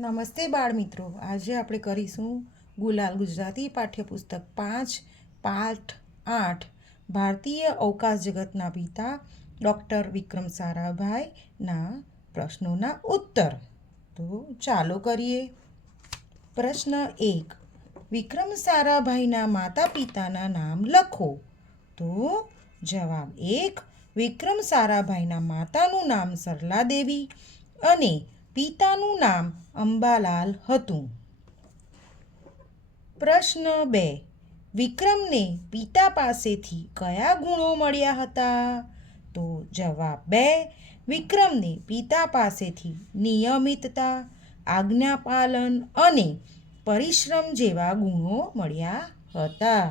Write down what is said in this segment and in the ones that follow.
નમસ્તે બાળ મિત્રો, આજે આપણે કરીશું ગુલાલ ગુજરાતી પાઠ્યપુસ્તક 5 પાઠ 8 ભારતીય અવકાશ જગતના પિતા ડૉક્ટર વિક્રમ સારાભાઈના પ્રશ્નોના ઉત્તર. તો ચાલો કરીએ. પ્રશ્ન 1. વિક્રમ સારાભાઈના માતા પિતાના નામ લખો. તો જવાબ 1. વિક્રમ સારાભાઈના માતાનું નામ સરલા દેવી અને પિતાનું નામ અંબાલાલ હતું. પ્રશ્ન 2. વિક્રમને પિતા પાસેથી કયા ગુણો મળ્યા હતા? તો જવાબ 2. વિક્રમને પિતા પાસેથી નિયમિતતા, આજ્ઞાપાલન અને પરિશ્રમ જેવા ગુણો મળ્યા હતા.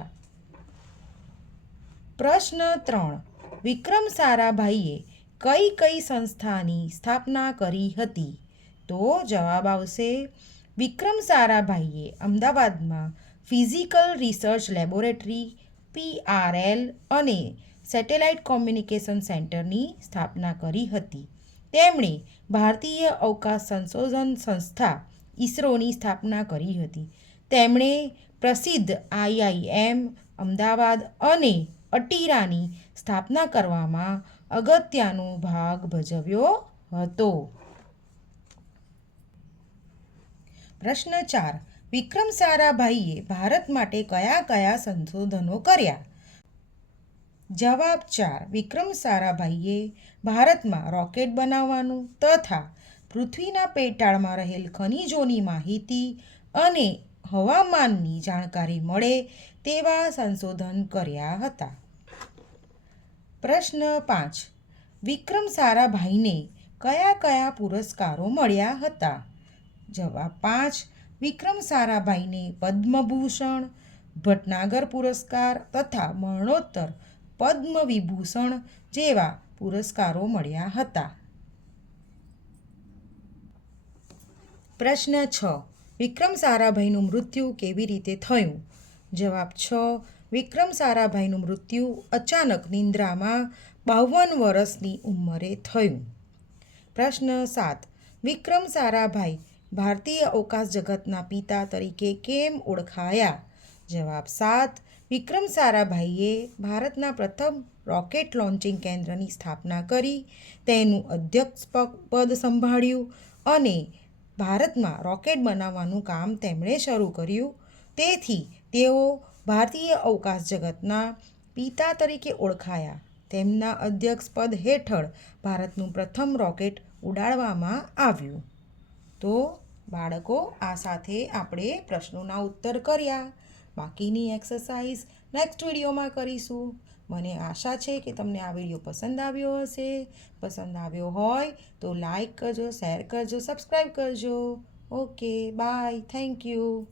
પ્રશ્ન 3. વિક્રમ સારાભાઈએ કઈ કઈ સંસ્થાની સ્થાપના કરી હતી? તો જવાબ આવશે વિક્રમ સારાભાઈએ અમદાવાદમાં ફિઝિકલ રિસર્ચ લેબોરેટરી PRL અને સેટેલાઇટ કોમ્યુનિકેશન સેન્ટરની સ્થાપના કરી હતી. તેમણે ભારતીય અવકાશ સંશોધન સંસ્થા ISROની સ્થાપના કરી હતી. તેમણે પ્રસિદ્ધ IIM અમદાવાદ અને અટીરાની સ્થાપના કરવામાં અગત્યનો ભાગ ભજવ્યો હતો. પ્રશ્ન 4. વિક્રમ સારાભાઈએ ભારત માટે કયા કયા સંશોધનો કર્યા? જવાબ 4. વિક્રમ સારાભાઈએ ભારતમાં રોકેટ બનાવવાનું તથા પૃથ્વીના પેટાળમાં રહેલ ખનિજોની માહિતી અને હવામાનની જાણકારી મળે તેવા સંશોધન કર્યા હતા. પ્રશ્ન 5. વિક્રમ સારાભાઈને કયા કયા પુરસ્કારો મળ્યા હતા? જવાબ 5. વિક્રમ સારાભાઈને પદ્મભૂષણ, ભટનાગર પુરસ્કાર તથા મરણોત્તર પદ્મ વિભૂષણ જેવા પુરસ્કારો મળ્યા હતા. પ્રશ્ન 6. વિક્રમ સારાભાઈનું મૃત્યુ કેવી રીતે થયું? જવાબ 6. વિક્રમ સારાભાઈનું મૃત્યુ અચાનક નિંદ્રામાં 52 વર્ષની ઉંમરે થયું. પ્રશ્ન 7. વિક્રમ સારાભાઈ ભારતીય અવકાશ જગતના પિતા તરીકે કેમ ઓળખાયા? જવાબ 7. વિક્રમ સારાભાઈએ ભારતના પ્રથમ રોકેટ લોન્ચિંગ કેન્દ્રની સ્થાપના કરી, તેનું અધ્યક્ષ પદ સંભાળ્યું અને ભારતમાં રોકેટ બનાવવાનું કામ તેમણે શરૂ કર્યું. તેથી તેઓ ભારતીય અવકાશ જગતના પિતા તરીકે ઓળખાયા. તેમના અધ્યક્ષ પદ હેઠળ ભારતનું પ્રથમ રોકેટ ઉડાડવામાં આવ્યું. તો બાળકો, આ સાથે આપણે પ્રશ્નોના ઉત્તર કર્યા. બાકીની એક્સરસાઇઝ નેક્સ્ટ વિડીયોમાં કરીશું. મને આશા છે કે તમને આ વિડીયો પસંદ આવ્યો હશે. પસંદ આવ્યો હોય તો લાઈક કરજો, શેર કરજો, સબસ્ક્રાઈબ કરજો. Okay, bye, thank you.